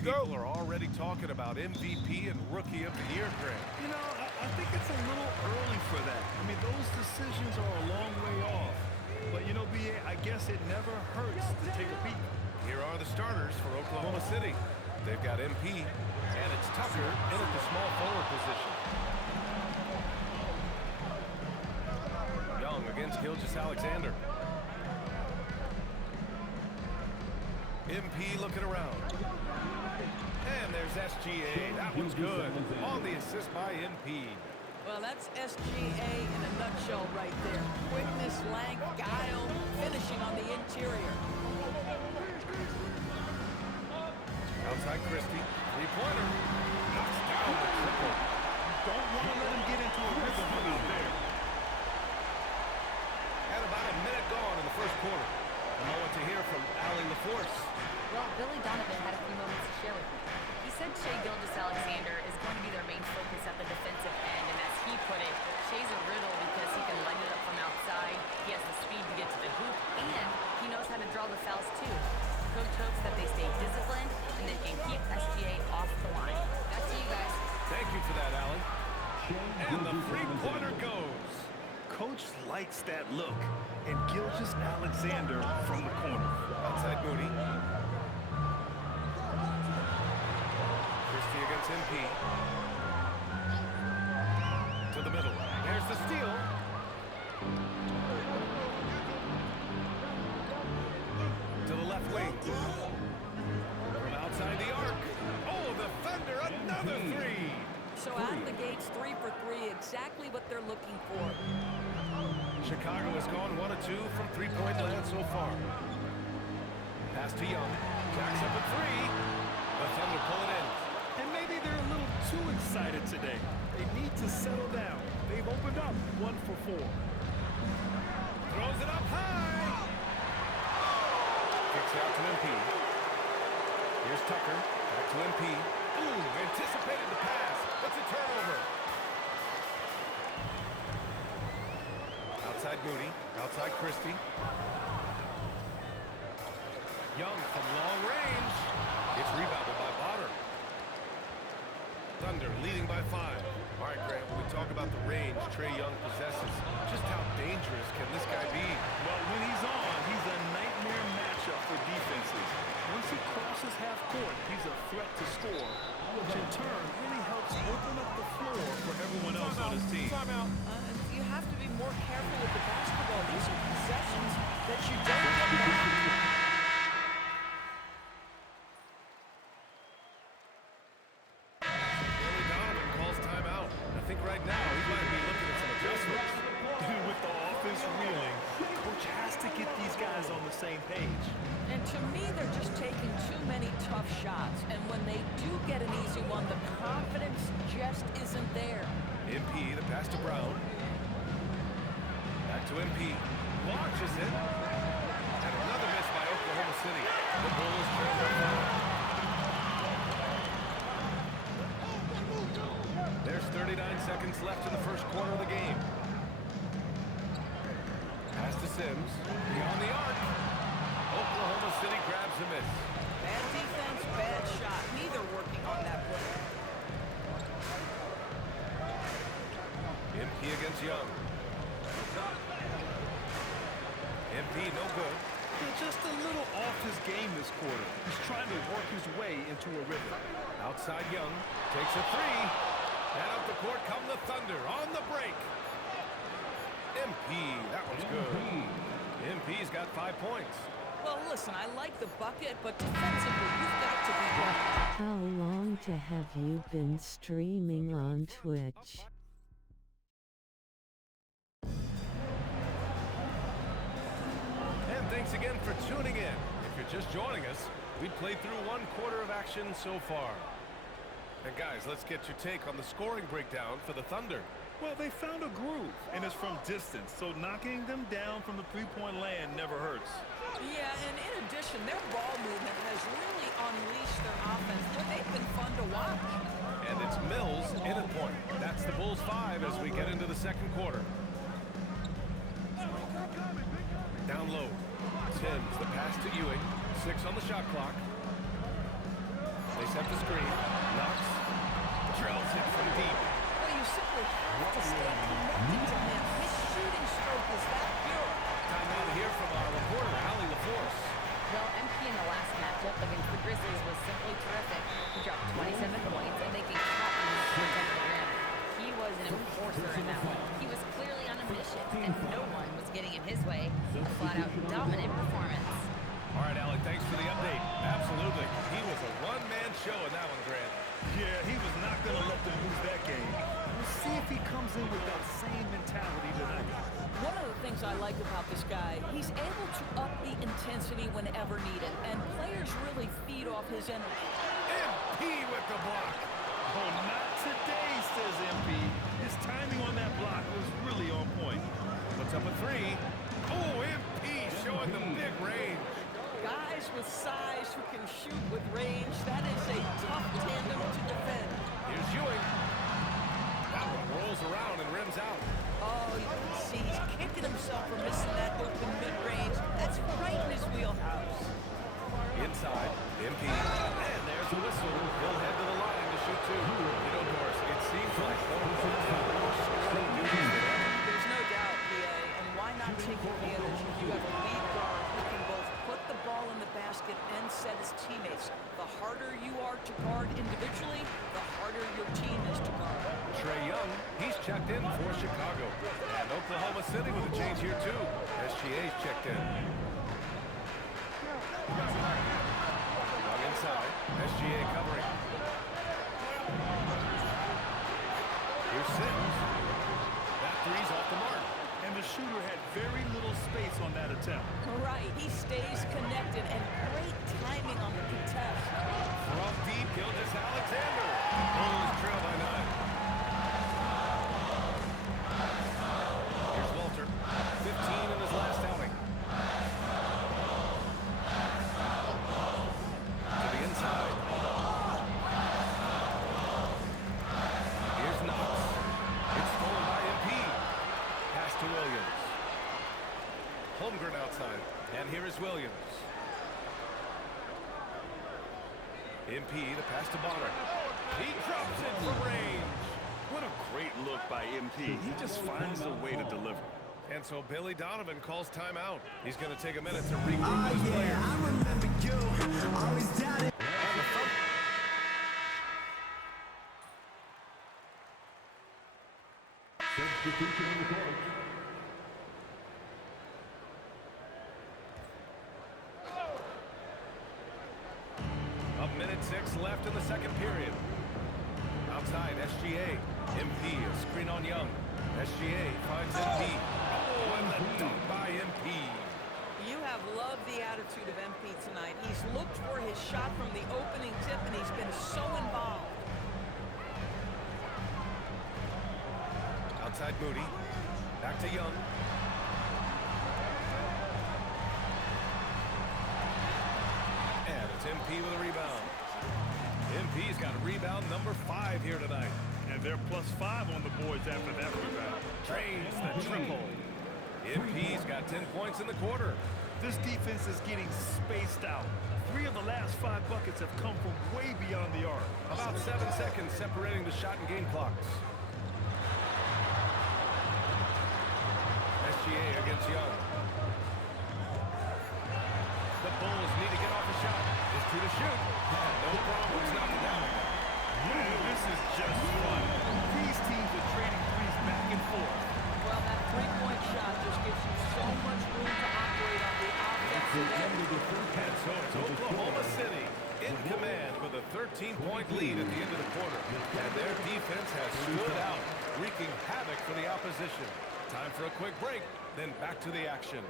People are already talking about MVP and Rookie of the Year, Grant. You know, I think it's a little early for that. I mean, those decisions are a long way off. But, you know, B.A., I guess it never hurts to take a peek. Here are the starters for Oklahoma City. They've got MP, and it's Tucker in at the small forward position. Young against Gilgeous-Alexander. MP looking around. And there's SGA. That one's good. On the assist by MP. Well, that's SGA in a nutshell right there. Quickness, length, guile, finishing on the interior. Outside Christie. Three-pointer. Knocks down the triple. Don't want to let him get into a rhythm out there. And about a minute gone in the first quarter. A moment to hear from Allie LaForce. Well, Billy Donovan had a few moments to share with me. He said Shai Gilgeous-Alexander is going to be their main focus at the defensive end, and as he put it, Shai's a riddle because he can light it up from outside, he has the speed to get to the hoop, and he knows how to draw the fouls too. Coach hopes that they stay disciplined and they can keep SGA off the line. Back to you guys. Thank you for that, Allie. And the three-pointer goes. Coach likes that look. And Gilgeous-Alexander from the corner. Outside Moody. Christie against MP. To the middle. There's the steal. To the left wing. From outside the arc. Oh, the Thunder, another three. So out of the gates, 3 for 3, exactly what they're looking for. Chicago has gone 1 of 2 from three-point land so far. Pass to Young. Jacks up a three. The Thunder pull it in. And maybe they're a little too excited today. They need to settle down. They've opened up 1 for 4. Throws it up high. Kicks out to MP. Here's Tucker. Back to MP. Ooh, anticipated the pass. It's a turnover. Outside Moody. Outside Christie. Young from long range. It's rebounded by Bonner. Thunder leading by 5. All right, Grant, when we talk about the range Trae Young possesses, just how dangerous can this guy be? Well, when he's on, he's a nightmare matchup for defenses. Once he crosses half court, he's a threat to score, which in turn really helps open up the floor for everyone else on his team. You have to be more careful with the basketball. These are possessions that you don't get back. Right now, he might be looking at some adjustments. With the offense reeling, coach has to get these guys on the same page. And to me, they're just taking too many tough shots. And when they do get an easy one, the confidence just isn't there. MP, the pass to Brown. Back to MP. Launches it. And another miss by Oklahoma City. The Bulls trail by 5. There's 39 seconds left in the first quarter of the game. Pass to Sims. Beyond the arc. Oklahoma City grabs a miss. Bad defense, bad shot. Neither working on that play. MP against Young. MP no good. He's just a little off his game this quarter. He's trying to work his way into a rhythm. Outside Young. Takes a three. And up the court come the Thunder on the break. MP, that one's good. MP's got 5 points. Well, listen, I like the bucket, but defensively, you've got to be better. How long have you been streaming on Twitch? And thanks again for tuning in. If you're just joining us, we've played through 1 quarter of action so far. And guys, let's get your take on the scoring breakdown for the Thunder. Well, they found a groove, and it's from distance, so knocking them down from the three-point land never hurts. Yeah, and in addition, their ball movement has really unleashed their offense, but they've been fun to watch. And it's Mills in at point. That's the Bulls 5 as we get into the second quarter. Down low. Timms, the pass to Ewing. 6 on the shot clock. They set comes in with that same mentality tonight. One of the things I like about this guy, he's able to up the intensity whenever needed, and players really feed off his energy. MP with the block. Oh, not today, says MP. His timing on that block was really on point. Puts up a three. Oh, MP showing the big range. Guys with size who can shoot with range, that is a tough tandem to defend. Here's Ewing. That one rolls around and rims out. Oh, you can see he's kicking himself for missing that open mid-range. That's right in his wheelhouse. Inside, MP. And there's the whistle. He'll head to the line to shoot two. You know, Doris, it seems like those are scoring duties today. There's no doubt, BA, and why not take advantage if you have a lead guard who can both put the ball in the basket and set his teammates. The harder you are to guard individually, the harder your team is to guard. Trae Young, he's checked in for Chicago. And Oklahoma City with a change here, too. SGA's checked in. Young inside. SGA covering. Here's Sims. That three's off the mark. And the shooter had very little space on that attempt. Right, he stays connected, and great timing on the contest. From deep, Gilgeous-Alexander. Bulls trail by 9. Here's Walter. 15 in his last outing. To the inside. Here's Knox. It's stolen by MP. Pass to Williams. Holmgren outside. And here is Williams. MP, the pass to Bonner. He drops it from range. What a great look by MP. He just finds a way to deliver. And so Billy Donovan calls timeout. He's going to take a minute to regroup with his players. I remember you, always doubted. And the front. A minute 6 left in the second period. Outside, SGA. MP, a screen on Young. SGA finds MP. Oh, and the dunk by MP. You have loved the attitude of MP tonight. He's looked for his shot from the opening tip, and he's been so involved. Outside Moody. Back to Young. And it's MP with a rebound. MP's got rebound number 5 here tonight. And they're +5 on the boards after that rebound. Drains the triple. MP's got 10 points in the quarter. This defense is getting spaced out. 3 of the last 5 buckets have come from way beyond the arc. About 7 seconds separating the shot and game clocks. SGA against Young. The Bulls need to get off the shot. It's 2 to shoot. And no problems knocking down. Man, this is just fun. These teams are trading threes back and forth. Well, that three-point shot just gives you so much room to operate on the offensive end. And so it's Oklahoma City in command with a 13-point lead at the end of the quarter. And their defense has stood out, wreaking havoc for the opposition. Time for a quick break, then back to the action.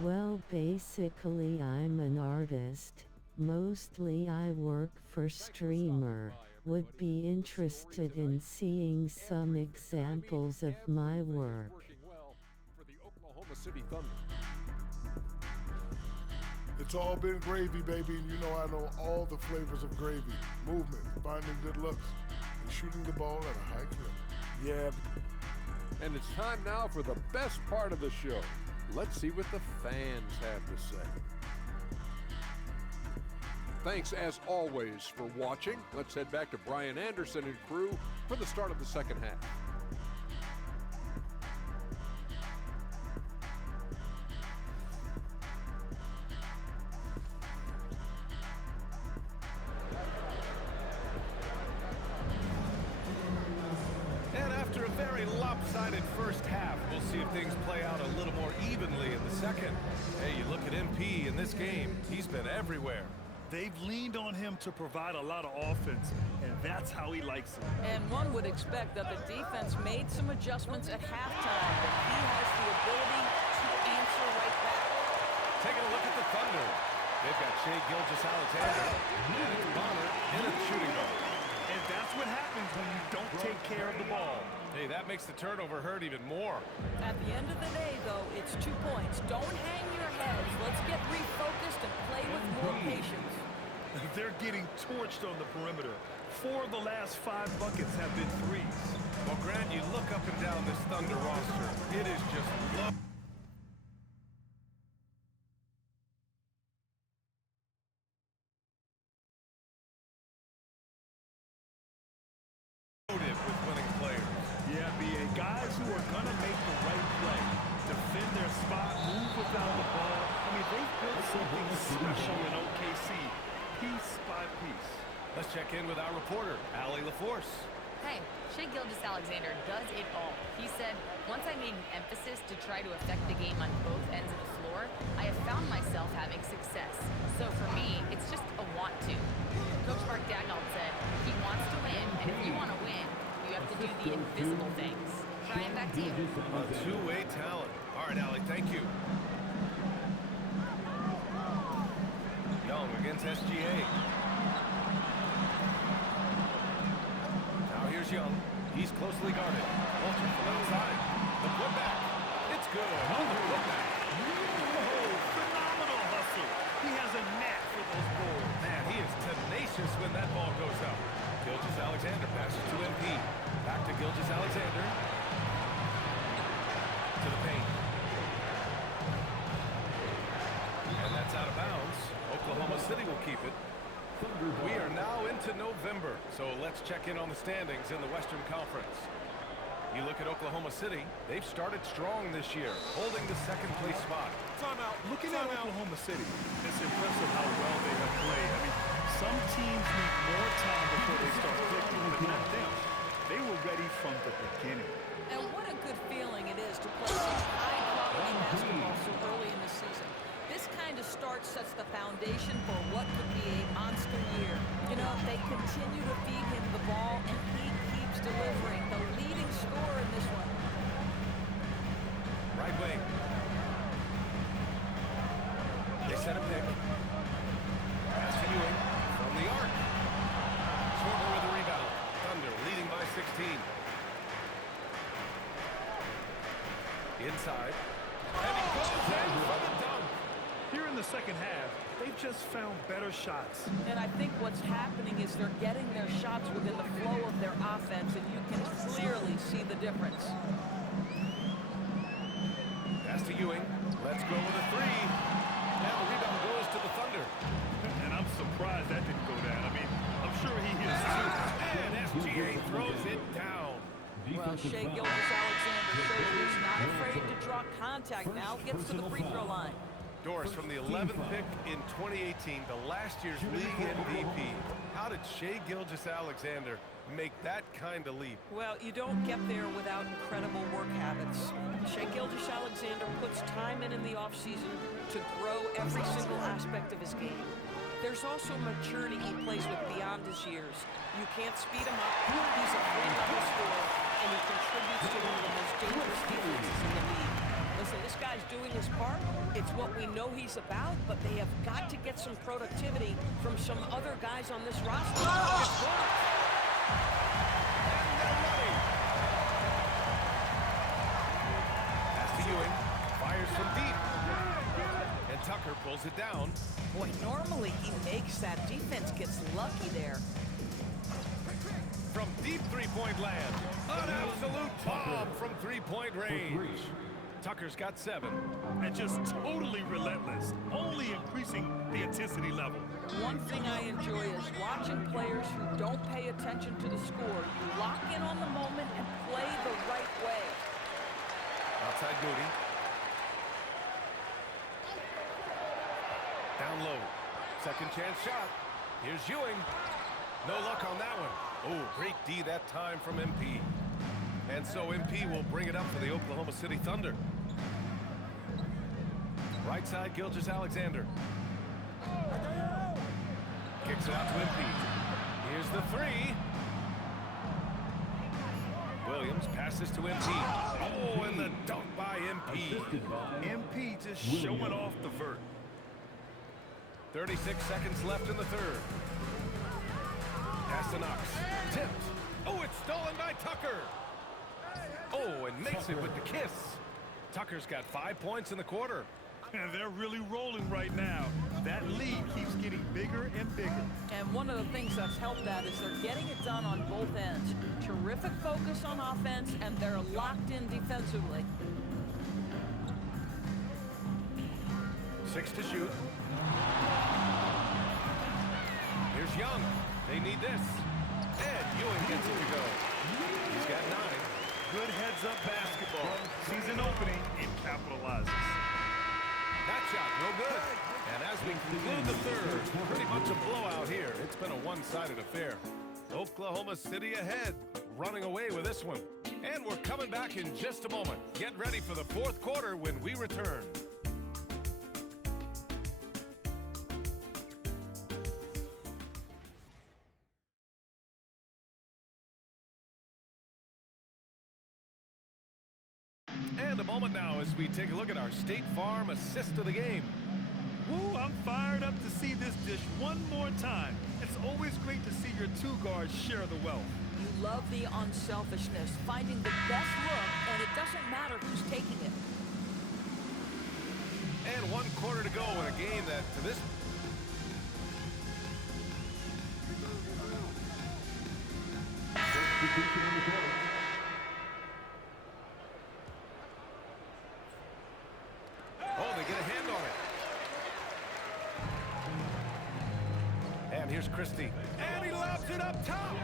Well, basically I'm an artist. Mostly I work for streamer. Would be interested in seeing some examples of my work. It's all been gravy, baby, and you know I know all the flavors of gravy. Movement, finding good looks, and shooting the ball at a high clip. Yeah. And it's time now for the best part of the show. Let's see what the fans have to say. Thanks, as always, for watching. Let's head back to Brian Anderson and crew for the start of the second half. And after a very lopsided first half, we'll see if things play out a little more evenly in the second. Hey, you look at MP in this game, he's been everywhere. They've leaned on him to provide a lot of offense, and that's how he likes it. And one would expect that the defense made some adjustments at halftime, but he has the ability to answer right back. Taking a look at the Thunder. They've got Shai Gilgeous-Alexander, and it's Bonner in at the shooting guard. And that's what happens when you don't take care of the ball. Hey, that makes the turnover hurt even more. At the end of the day, though, it's 2 points. Don't hang your heads. Let's get refocused and play with more patience. They're getting torched on the perimeter. 4 of the last 5 buckets have been threes. Well, Grant, you look up and down this Thunder roster. It is just loaded with winning players. Yeah, B.A. Guys who are going to make the right play, defend their spot, move without the ball. I mean, they've built something special in OKC, piece by piece. Let's check in with our reporter, Allie LaForce. Hey, Shai Gilgeous-Alexander does it all. He said, once I made an emphasis to try to affect the game on both ends of the floor, I have found myself having success. So for me, it's just a want to. Coach Mark Dagnall said, he wants to win, and if you want to win, you have to do the invisible things. Brian, back to you. A two-way talent. All right, Allie, thank you. Young against SGA. Now here's Young. He's closely guarded. Walter from outside. The putback. It's good. On the putback. Oh, phenomenal hustle. He has a knack for those balls. Man, he is tenacious when that ball goes up. Gilgeous-Alexander passes to MP. Back to Gilgeous-Alexander. To the paint. And that's out of bounds. Oklahoma City will keep it. We are now into November, so let's check in on the standings in the Western Conference. You look at Oklahoma City, they've started strong this year, holding the second-place spot. Looking at Oklahoma City, it's impressive how well they have played. I mean, some teams need more time before they start clicking, but not them. They were ready from the beginning. And what a good feeling it is to play such high-quality basketball so early in the season. This kind of start sets the foundation for what could be a monster year. You know, they continue to feed him the ball, and he keeps delivering. The leading scorer in this one. Right wing. They set a pick. Pass to Ewing from the arc. Schwarber with a rebound. Thunder leading by 16. Inside. And he goes in for the dunk. Here in the second half, they've just found better shots. And I think what's happening is they're getting their shots within the flow of their offense, and you can clearly see the difference. Pass to Ewing. Let's go with a three. And the rebound goes to the Thunder. And I'm surprised that didn't go down. I mean, I'm sure he is too. And SGA throws it down. Well, Shai Gilgeous-Alexander shows he's not afraid to draw contact. Now gets to the free throw line. Doris, from the 11th pick in 2018, the last year's league MVP, how did Shai Gilgeous-Alexander make that kind of leap? Well, you don't get there without incredible work habits. Shai Gilgeous-Alexander puts time in the offseason to grow every single aspect of his game. There's also maturity he plays with beyond his years. You can't speed him up. He's a great-level scorer, and he contributes to one of the most dangerous defenses in the league. Listen, this guy's doing his part. It's what we know he's about, but they have got to get some productivity from some other guys on this roster. It's good. And they're running. Pass to Ewing. Fires from deep. And Tucker pulls it down. Boy, normally he makes that. Defense gets lucky there. From deep three-point land. An absolute bomb from three-point range. Tucker's got 7. And just totally relentless, only increasing the intensity level. One thing I enjoy is watching players who don't pay attention to the score. You lock in on the moment and play the right way. Outside Moody. Down low. Second chance shot. Here's Ewing. No luck on that one. Oh, great D that time from MP. And so MP will bring it up for the Oklahoma City Thunder. Right side, Gilgeous-Alexander. Kicks it out to MP. Here's the three. Williams passes to MP. Oh, and the dunk by MP. MP just showing off the vert. 36 seconds left in the third. Pass to Knox. Tipped. Oh, it's stolen by Tucker. Oh, and makes it with the kiss. Tucker's got 5 points in the quarter. And they're really rolling right now. That lead keeps getting bigger and bigger. And one of the things that's helped that is they're getting it done on both ends. Terrific focus on offense, and they're locked in defensively. 6 to shoot. Here's Young. They need this. And Ewing gets it to go. He's got 9. Good heads-up basketball. Sees an opening and capitalizes. That shot, no good. And as we conclude the third, pretty much a blowout here. It's been a one-sided affair. Oklahoma City ahead, running away with this one. And we're coming back in just a moment. Get ready for the fourth quarter when we return. And a moment now as we take a look at our State Farm assist of the game. Woo, I'm fired up to see this dish one more time. It's always great to see your two guards share the wealth. You love the unselfishness, finding the best look, and it doesn't matter who's taking it. And 1 quarter to go in a game that to this here's Christie. And he lobs it up top.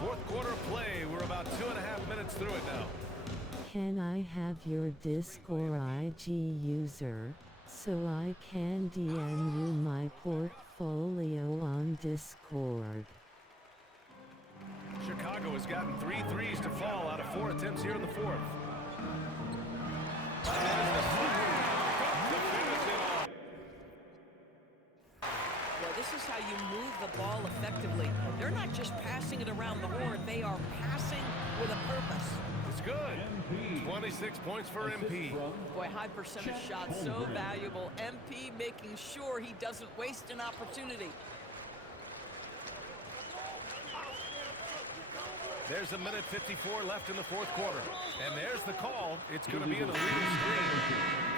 Fourth quarter play. We're about 2.5 minutes through it now. Can I have your Discord IG user so I can DM you my portfolio on Discord? Chicago has gotten 3 threes to fall out of 4 attempts here in the fourth. This is how you move the ball effectively. They're not just passing it around the horn, they are passing with a purpose. It's good. 26 points for MP. Boy, high percentage shot, so valuable. MP making sure he doesn't waste an opportunity. There's 1:54 left in the fourth quarter. And there's the call. It's going to be an illegal screen.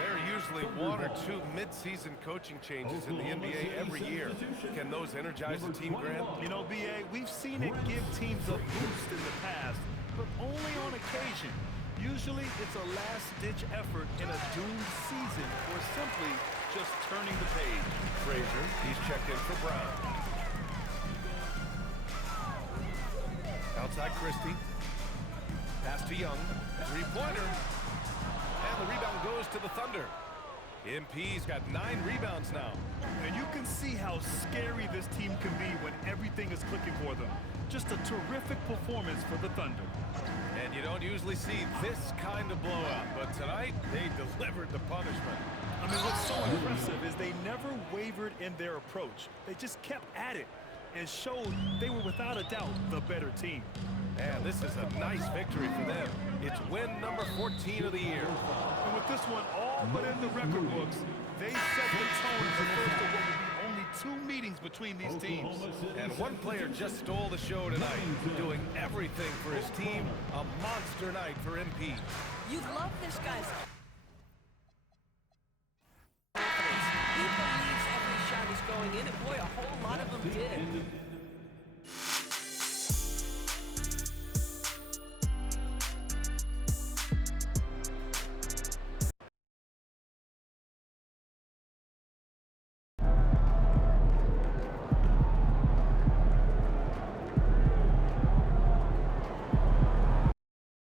There are usually 1 or 2 mid-season coaching changes in the NBA every year. Can those energize a team, Grant? You know, B.A., we've seen it give teams a boost in the past, but only on occasion. Usually it's a last-ditch effort in a doomed season or simply just turning the page. Frazier, he's checked in for Brown. Outside Christie. Pass to Young. Three-pointer. And the rebound goes to the Thunder. MP's got 9 rebounds now. And you can see how scary this team can be when everything is clicking for them. Just a terrific performance for the Thunder. And you don't usually see this kind of blowout, but tonight they delivered the punishment. I mean, what's so impressive is they never wavered in their approach. They just kept at it and showed they were without a doubt the better team. And this is a nice victory for them. It's win number 14 of the year. And with this one all but in the record books, they set the tone for the first of what will be only 2 meetings between these teams. And one player just stole the show tonight, doing everything for his team. A monster night for MP. You love this guy's confidence. He believes every shot is going in, and boy, a whole lot of them did.